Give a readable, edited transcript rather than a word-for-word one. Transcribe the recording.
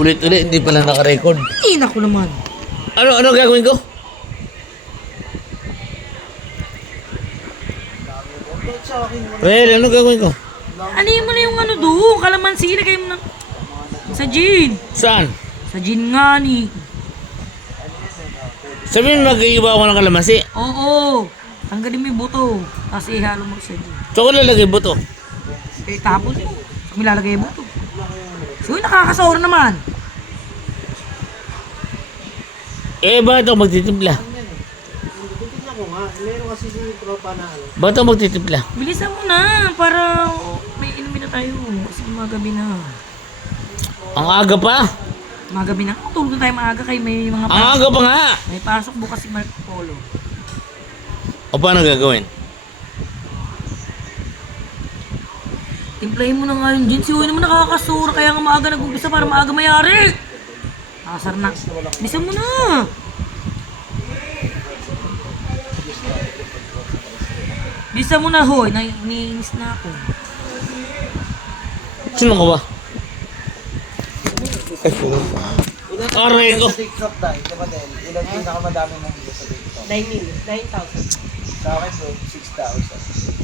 Ulit-ulit, hindi pala naka-record. Ay, naku naman. Ano gagawin ko? Well, ano gagawin ko? Anin mo na yung ano doon, kalamansi, lagay mo na. Sa gin. Saan? Sa gin nga ni. Sabihin mag-iiba ako ng kalamansi. Oo. Tanggalin mo yung buto. Tapos ihalo mo sa gin. So ko lalagay buto. Eh, tapos mo. Kami lalagay yung buto. So, nakakasahor naman. Eh, bakit ako magtitimpla? Titignan ko nga. Meron kasi si tropa na ano. Bakit ako magtitimpla? Bilisan mo na para may inumin na tayo. Kasi magabi na. Ang aga pa. Magabi na. Tulog na tayo maaga kay may mga Ang aga pa nga. May pasok bukas si Marco Polo. O paano gagawin? Timplahin mo na nga yung gin. Si Uy naman nakakasura. Kaya nga maaga nag-umpisa para maaga mayari. Nakasar na. Bilisan mo na. Bilisan mo na, Hoy. Naiinis na ako. Sino ka ba? Aray ko. Sa TikTok dahil, diba dahil, ilan pinakamadami mong video sa TikTok? 9,000. Sa akin bro, 6,000.